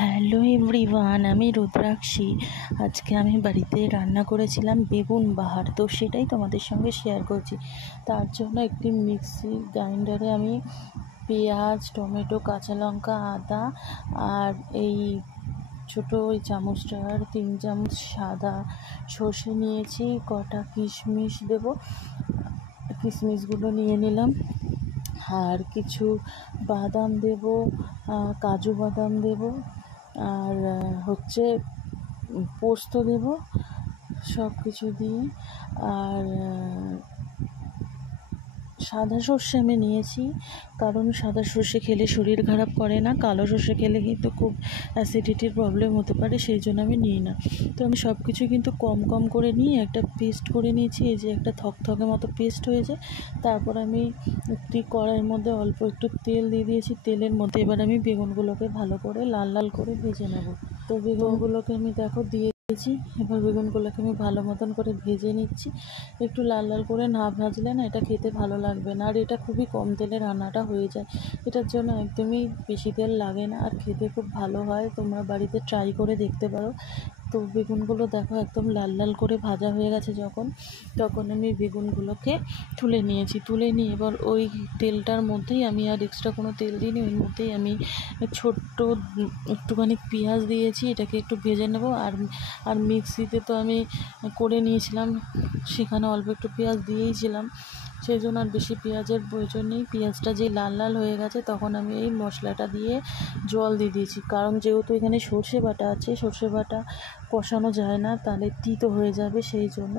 Hello everyone, আমি রুদ্রাক্ষী। আজকে আমি বাড়িতে রান্না করেছিলাম বেগুন বাহার, তো সেটাই তোমাদের সঙ্গে শেয়ার করছি। তার জন্য একটি মিক্সি গ্রাইন্ডারে আমি পেঁয়াজ, টমেটো, কাঁচা লঙ্কা, আদা আর এই ছোটো ওই চামচটার 3 চামচ সাদা সর্ষে নিয়েছি, কটা কিশমিশ দেবো, কিশমিশগুলো নিয়ে নিলাম, আর কিছু বাদাম দেব, কাজু বাদাম দেব, আর হচ্ছে পোস্ত দেব, সব কিছু দিয়ে। আর সাদা সর্ষে আমি নিয়েছি, কারণ সাদা সর্ষে খেলে শরীর খারাপ করে না, কালো সর্ষে খেলে কিন্তু খুব অ্যাসিডিটির প্রবলেম হতে পারে, সেই জন্য আমি নিই না। তো আমি সব কিছু কিন্তু কম কম করে নিয়ে একটা পেস্ট করে নিয়েছি, এই যে একটা থকথকে মতো পেস্ট হয়েছে। তারপর আমি একটি কড়াইয়ের মধ্যে অল্প একটু তেল দিয়ে দিয়েছি, তেলের মধ্যে এবার আমি বেগুনগুলোকে ভালো করে লাল লাল করে ভেজে নেব। তো বেগুনগুলোকে আমি দেখো দিয়ে দিয়েছি, এবার বেগুনগুলোকে আমি ভালো মতন করে ভেজে নিচ্ছি। একটু লাল লাল করে না ভাজলে না এটা খেতে ভালো লাগবে না, আর এটা খুবই কম তেলে রান্নাটা হয়ে যায়, এটার জন্য একদমই বেশি তেল লাগে না, আর খেতে খুব ভালো হয়। তোমরা বাড়িতে ট্রাই করে দেখতে পারো। তো বেগুনগুলো দেখো একদম লাল লাল করে ভাজা হয়ে গেছে যখন, তখন আমি বেগুনগুলোকে তুলে নিয়েছি। তুলে নিয়ে এবার ওই তেলটার মধ্যেই আমি আর এক্সট্রা কোনো তেল দিইনি, ওই মধ্যেই আমি ছোট্ট একটুখানি পেঁয়াজ দিয়েছি, এটাকে একটু ভেজে নেব। আর মিক্সিতে তো আমি করে নিয়েছিলাম, সেখানে অল্প একটু পেঁয়াজ দিয়েইছিলাম, সেই জন্য আর বেশি পেঁয়াজের প্রয়োজন নেই। পেঁয়াজটা যেই লাল লাল হয়ে গেছে তখন আমি এই মশলাটা দিয়ে জল দিয়ে দিয়েছি, কারণ যেহেতু এখানে সর্ষে বাটা আছে, সর্ষে বাটা কষানো যায় না, তাহলে তিতো হয়ে যাবে, সেই জন্য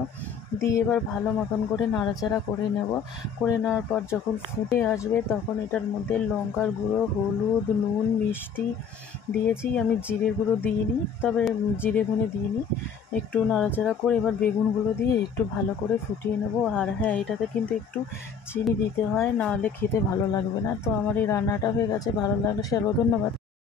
দিয়ে এবার ভালো মতন করে নাড়াচাড়া করে নেব। করে নেওয়ার পর যখন ফুটে আসবে তখন এটার মধ্যে লঙ্কার গুঁড়ো, হলুদ, নুন, মিষ্টি দিয়েছি। আমি জিরে গুঁড়ো দিইনি, তবে জিরে ধনে দিইনি। একটু নাড়াচাড়া করে এবার বেগুনগুলো দিয়ে একটু ভালো করে ফুটিয়ে নেব। আর হ্যাঁ, এটাতে কিন্তু একটু চিনি দিতে হয়, নাহলে খেতে ভালো লাগবে না। তো আমার এই রান্নাটা হয়ে গেছে, ভালো লাগলে শেয়ার করো। ধন্যবাদ।